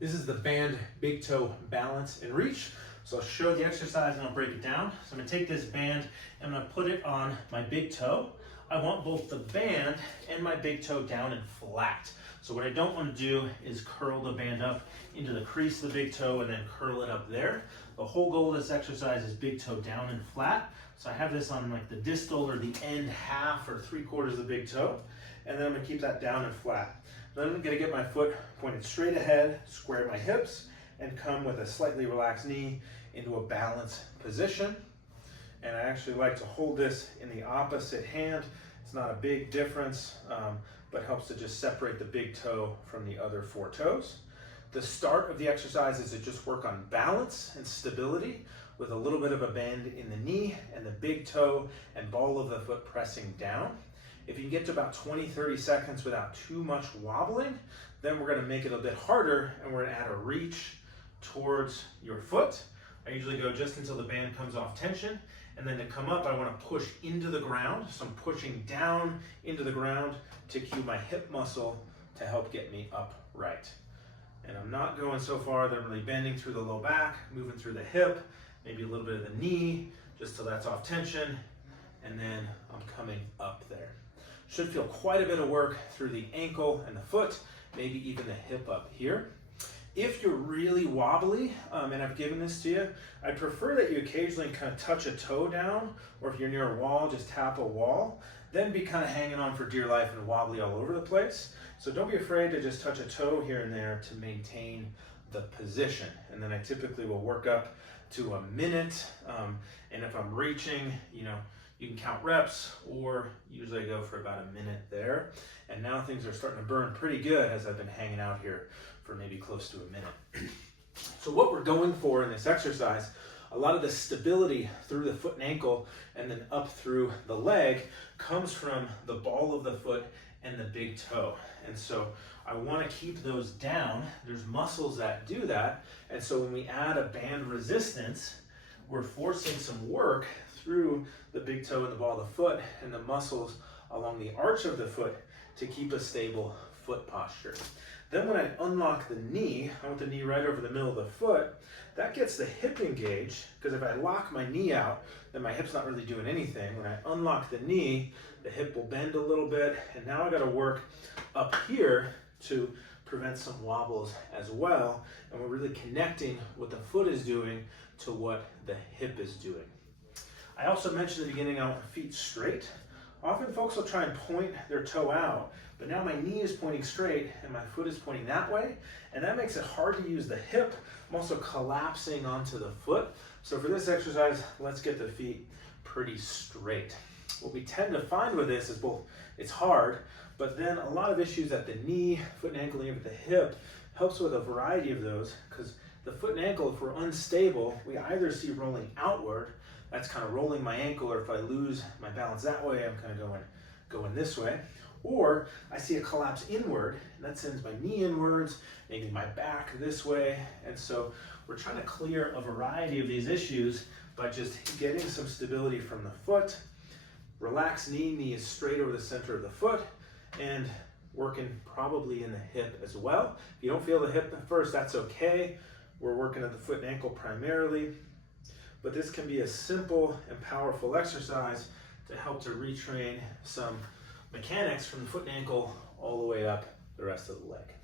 This is the band big toe balance and reach. So I'll show the exercise and I'll break it down. So I'm gonna take this band and I'm gonna put it on my big toe. I want both the band and my big toe down and flat. So what I don't want to do is curl the band up into the crease of the big toe and then curl it up there. The whole goal of this exercise is big toe down and flat. So I have this on like the distal or the end half or 3/4 of the big toe. And then I'm gonna keep that down and flat. Then I'm gonna get my foot pointed straight ahead, square my hips, and come with a slightly relaxed knee into a balanced position. And I actually like to hold this in the opposite hand. It's not a big difference, but helps to just separate the big toe from the other 4 toes. The start of the exercise is to just work on balance and stability with a little bit of a bend in the knee and the big toe and ball of the foot pressing down. If you can get to about 20-30 seconds without too much wobbling, then we're gonna make it a bit harder and we're gonna add a reach towards your foot. I usually go just until the band comes off tension, and then to come up, I wanna push into the ground. So I'm pushing down into the ground to cue my hip muscle to help get me upright. And I'm not going so far that I'm really bending through the low back, moving through the hip, maybe a little bit of the knee, just till that's off tension, and then I'm coming up there. Should feel quite a bit of work through the ankle and the foot, maybe even the hip up here. If you're really wobbly, and I've given this to you, I prefer that you occasionally kind of touch a toe down, or if you're near a wall, just tap a wall, then be kind of hanging on for dear life and wobbly all over the place. So don't be afraid to just touch a toe here and there to maintain the position. And then I typically will work up to a minute, and if I'm reaching, you can count reps, or usually I go for about a minute there. And now things are starting to burn pretty good as I've been hanging out here for maybe close to a minute. So what we're going for in this exercise, a lot of the stability through the foot and ankle and then up through the leg comes from the ball of the foot and the big toe. And so I want to keep those down. There's muscles that do that. And so when we add a band resistance, we're forcing some work through the big toe and the ball of the foot and the muscles along the arch of the foot to keep a stable foot posture. Then when I unlock the knee, I want the knee right over the middle of the foot. That gets the hip engaged, because if I lock my knee out, then my hip's not really doing anything. When I unlock the knee, the hip will bend a little bit, and now I gotta work up here to prevent some wobbles as well. And we're really connecting what the foot is doing to what the hip is doing. I also mentioned at the beginning I want my feet straight. Often folks will try and point their toe out, but now my knee is pointing straight and my foot is pointing that way, and that makes it hard to use the hip. I'm also collapsing onto the foot. So for this exercise, let's get the feet pretty straight. What we tend to find with this is both, it's hard, but then a lot of issues at the knee, foot and ankle, and even at the hip helps with a variety of those, because the foot and ankle, if we're unstable, we either see rolling outward, that's kind of rolling my ankle, or if I lose my balance that way, I'm kind of going this way. Or I see a collapse inward, and that sends my knee inwards, maybe my back this way. And so we're trying to clear a variety of these issues by just getting some stability from the foot. Relaxed knee is straight over the center of the foot, and working probably in the hip as well. If you don't feel the hip at first, that's okay. We're working at the foot and ankle primarily. But this can be a simple and powerful exercise to help to retrain some mechanics from the foot and ankle all the way up the rest of the leg.